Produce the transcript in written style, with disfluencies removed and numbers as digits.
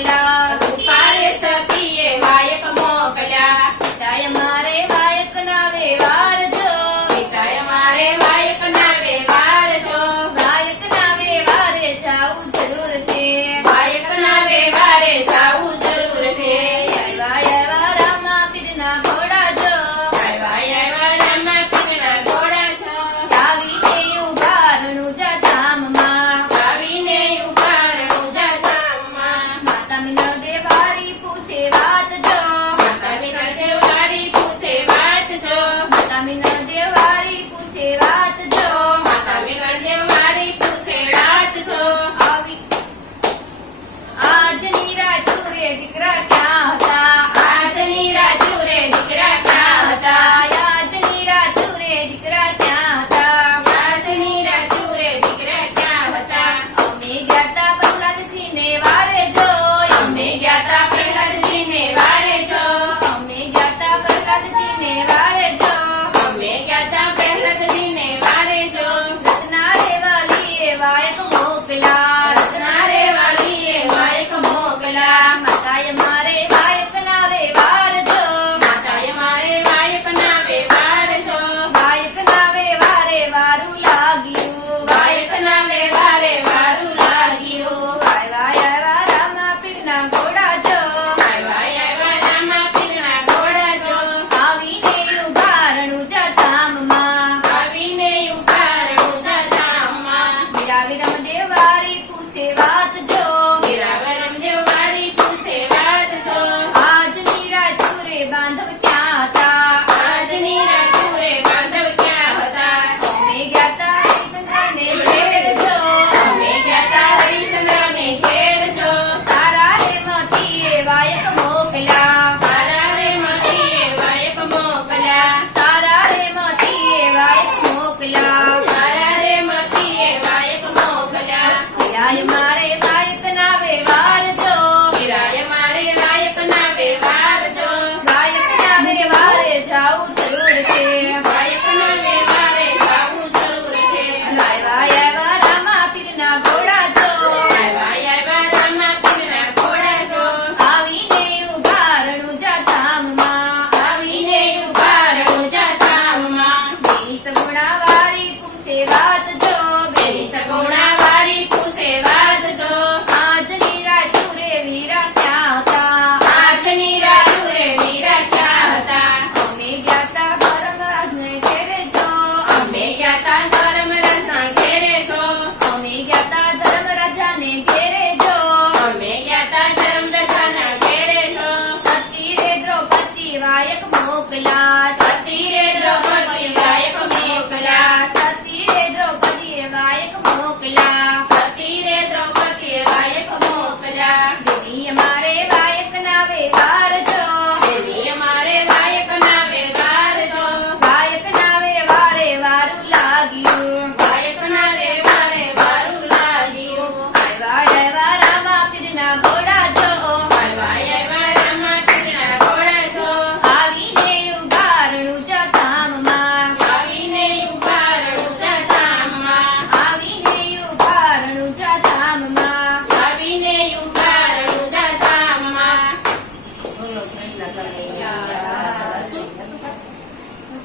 મોકલ્યા. રૂપારે સતીએ વાયક મોકલ્યા. પિતાએ મારે વાયક ના વ્યવહાર જો. પિતાએ મારે વાયક ના વ્યવહાર જો. વાયક ના વ્યવહારે જાવું જરૂર છે. વાયક ના વ્યવહારે જાવું જરૂર છે. આવ્યા રામા પીરના ઘોડા જો. આવ્યા રામા પીરના ઘોડા છો. આવીને ઉભા રણુજા ધામમાં. આવીને ઉભા રણુજા ધામમાં. માતા મીના દેવારી પૂછે વાત જો. માતા મીના દેવારી પૂછે વાત જો. માતા મીના દેવારી પૂછે વાત જો. માતા મીના દેવારી પૂછે વાત જો. આવી આજની રાત રે દીકરા